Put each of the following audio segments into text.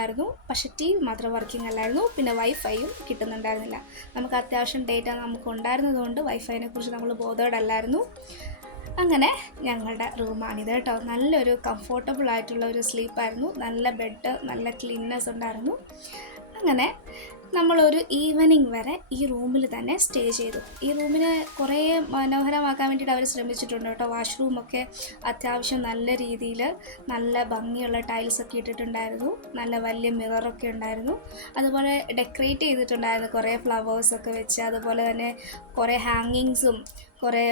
ആയിരുന്നു. പക്ഷേ T V മാത്രം വർക്കിംഗ് അല്ലായിരുന്നു. പിന്നെ വൈഫൈയും കിട്ടുന്നുണ്ടായിരുന്നില്ല. നമുക്ക് അത്യാവശ്യം ഡേറ്റ നമുക്ക് ഉണ്ടായിരുന്നതുകൊണ്ട് വൈഫൈനെ കുറിച്ച് നമ്മൾ ബോധേഡ് അല്ലായിരുന്നു. അങ്ങനെ ഞങ്ങളുടെ റൂമാണിത് കേട്ടോ. നല്ലൊരു കംഫോർട്ടബിൾ ആയിട്ടുള്ള ഒരു സ്ലീപ്പായിരുന്നു. നല്ല ബെഡ്, നല്ല ക്ലീൻനെസ് ഉണ്ടായിരുന്നു. അങ്ങനെ നമ്മളൊരു ഈവനിങ് വരെ ഈ റൂമിൽ തന്നെ സ്റ്റേ ചെയ്തു. ഈ റൂമിനെ കുറേ മനോഹരമാക്കാൻ വേണ്ടിയിട്ട് അവർ ശ്രമിച്ചിട്ടുണ്ട് കേട്ടോ. വാഷ്റൂമൊക്കെ അത്യാവശ്യം നല്ല രീതിയിൽ നല്ല ഭംഗിയുള്ള ടൈൽസൊക്കെ ഇട്ടിട്ടുണ്ടായിരുന്നു. നല്ല വലിയ മിററൊക്കെ ഉണ്ടായിരുന്നു. അതുപോലെ ഡെക്കറേറ്റ് ചെയ്തിട്ടുണ്ടായിരുന്നു കുറേ ഫ്ലവേഴ്സൊക്കെ വെച്ച്. അതുപോലെ തന്നെ കുറേ ഹാങ്ങിങ്സും കുറേ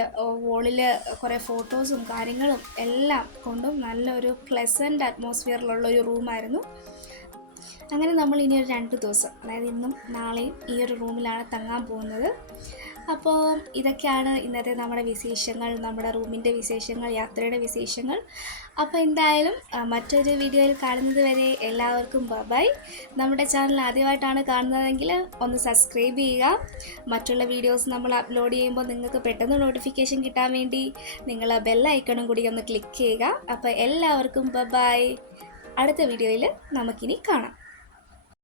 വോളിൽ കുറേ ഫോട്ടോസും കാര്യങ്ങളും എല്ലാം കൊണ്ടും നല്ലൊരു പ്ലസൻറ്റ് അറ്റ്മോസ്ഫിയറിലുള്ളൊരു റൂമായിരുന്നു. അങ്ങനെ നമ്മൾ ഇനി ഒരു 2 ദിവസം, അതായത് ഇന്നും നാളെയും ഈ ഒരു റൂമിലാണ് തങ്ങാൻ പോകുന്നത്. അപ്പോൾ ഇതൊക്കെയാണ് ഇന്നത്തെ നമ്മുടെ വിശേഷങ്ങൾ, നമ്മുടെ റൂമിൻ്റെ വിശേഷങ്ങൾ, യാത്രയുടെ വിശേഷങ്ങൾ. അപ്പോൾ എന്തായാലും മറ്റൊരു വീഡിയോയിൽ കാണുന്നത് വരെ എല്ലാവർക്കും ബൈ. നമ്മുടെ ചാനൽ ആദ്യമായിട്ടാണ് കാണുന്നതെങ്കിൽ ഒന്ന് സബ്സ്ക്രൈബ് ചെയ്യുക. മറ്റുള്ള വീഡിയോസ് നമ്മൾ അപ്ലോഡ് ചെയ്യുമ്പോൾ നിങ്ങൾക്ക് പെട്ടെന്ന് നോട്ടിഫിക്കേഷൻ കിട്ടാൻ വേണ്ടി നിങ്ങൾ ബെൽ ഐക്കണും കൂടി ഒന്ന് ക്ലിക്ക് ചെയ്യുക. അപ്പോൾ എല്ലാവർക്കും ബൈ. അടുത്ത വീഡിയോയിൽ നമുക്കിനി കാണാം.